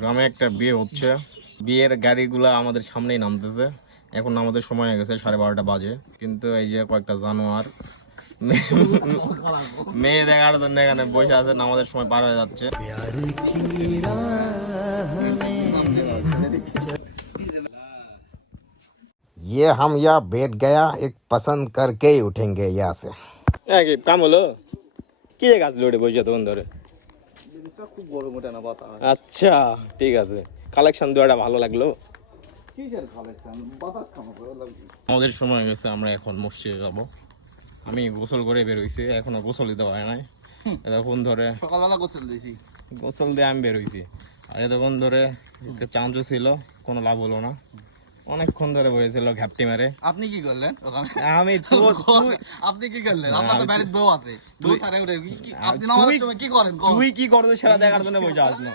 গ্রামে একটা বিয়ে হচ্ছে, বিয়ের গাড়িগুলা আমাদের সামনেই নামতেছে। এখন আমাদের সময় হয়ে গেছে 12:30 বাজে, কিন্তু এই যে কয়েকটা জানোয়ার মেয়ে দেখার জন্য এখানে বসে আছে, আমাদের সময় পার হয়ে যাচ্ছে। ये हम यहाँ बैठ गया एक पसंद करके ही उठेंगे यहाँ से। কি কাম হলো? কি গাছ লোড়ে বসে তখন ধরে? খুব বড় মোটা না পাতা। আচ্ছা ঠিক আছে, কালেকশন দেওয়াটা ভালো লাগলো। কিসের কালেকশন? বাতাস খামো করে লাগবে। আমাদের সময় হয়ে গেছে, আমরা এখন মসজিদে যাব। আমি গোসল করে বের হইছি, এখনো গোসল দিতে হয় নাই। এতক্ষণ ধরে সকালবেলা গোসল দিয়েছি। গোসল দিয়ে আমি বের হইছি, আর এতক্ষণ ধরে চাঞ্চু ছিল, কোনো লাভ হলো না। অনেকক্ষণ ধরে বসেছিল ঘ্যাপটি মেরে। আপনি কি করলেন ওখানে? আমি তো আপনি কি করলেন? আপনার তো বাড়ির বউ আছে, বউ ছাড়া উঠে আপনি নামাজের সময় কি করেন? তুই কি করছো সেটা দেখার জন্য বসে আস না।